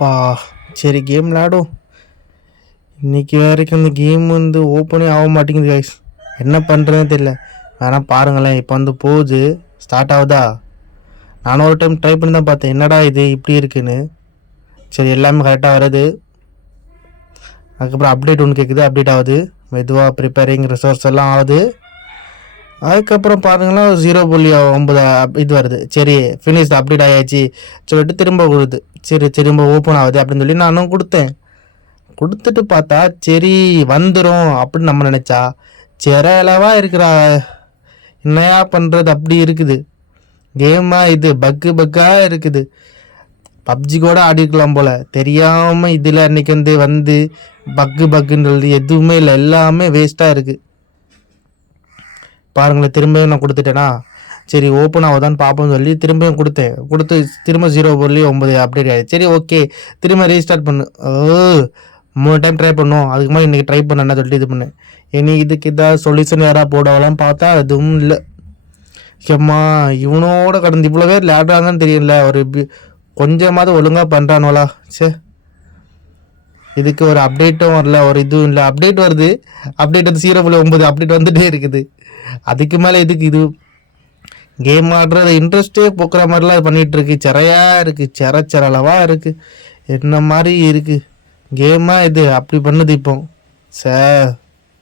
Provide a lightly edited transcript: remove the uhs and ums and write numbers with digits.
பா சரி கேம் விளாடும். இன்றைக்கி வரைக்கும் இந்த கேம் ஓப்பனே ஆக மாட்டேங்குது கைஸ். என்ன பண்ணுறதுன்னு தெரியல. வேணால் பாருங்களேன், இப்போ போகுது, ஸ்டார்ட் ஆகுதா. நானும் ஒரு டைம் ட்ரை பண்ணி தான் பார்த்தேன், என்னடா இது இப்படி இருக்குன்னு. சரி எல்லாமே கரெக்டாக வருது. அதுக்கப்புறம் அப்டேட் ஒன்று கேட்குது, அப்டேட் ஆகுது மெதுவாக. ப்ரிப்பேரிங் ரிசோர்ஸ் எல்லாம் ஆகுது. அதுக்கப்புறம் பாருங்களா 0.9 இது வருது. சரி ஃபினிஷ் அப்டேட் ஆகியாச்சு சொல்லிட்டு திரும்ப கொடுது. சரி திரும்ப ஓப்பன் ஆகுது அப்படின்னு சொல்லி நானும் கொடுத்தேன். கொடுத்துட்டு பார்த்தா சரி வந்துடும் அப்படின்னு நம்ம நினச்சா செரளவாக இருக்கிறா. என்னையா பண்ணுறது, அப்படி இருக்குது கேமாக. இது பக்காக இருக்குது. பப்ஜி கூட ஆடிருக்கலாம் போல் தெரியாமல். இதில் அன்றைக்கி வந்து பக்குன்றது எதுவுமே இல்லை, எல்லாமே வேஸ்ட்டாக இருக்குது. பாருங்களேன், திரும்பியும் நான் கொடுத்துட்டேனா. சரி ஓப்பன் ஆகுதான்னு பார்ப்போம்னு சொல்லி திரும்பியும் கொடுத்து திரும்ப 0.9 அப்டேட் ஆகிடுச்சு. சரி ஓகே திரும்ப ரீஸ்டார்ட் பண்ணு. 3 டைம் ட்ரை பண்ணோம். அதுக்கு மாதிரி இன்றைக்கி ட்ரை பண்ணேன்னா சொல்லிட்டு இது பண்ணேன். இனி இதுக்கு ஏதாவது சொல்யூஷன் யாராவது போடலாம் பார்த்தா அதுவும் இல்லை. ஏம்மா இவனோட கடந்து இவ்வளோ பேர் விளையாடுறாங்கன்னு தெரியல. ஒரு கொஞ்சமாவது ஒழுங்காக பண்ணுறானோலா. சே இதுக்கு ஒரு அப்டேட்டும் வரல, ஒரு இதுவும் இல்லை. அப்டேட் வருது, அப்டேட் வந்து 0.9 அப்டேட் வந்துகிட்டே இருக்குது. அதுக்கு மேலே இதுக்கு இது கேம் ஆடுறது இன்ட்ரெஸ்ட்டே போக்குற மாதிரிலாம் பண்ணிகிட்ருக்கு. சிறையாக இருக்குது, செரளவாக இருக்குது. என்ன மாதிரி இருக்குது கேமாக இது அப்படி பண்ணுது இப்போ.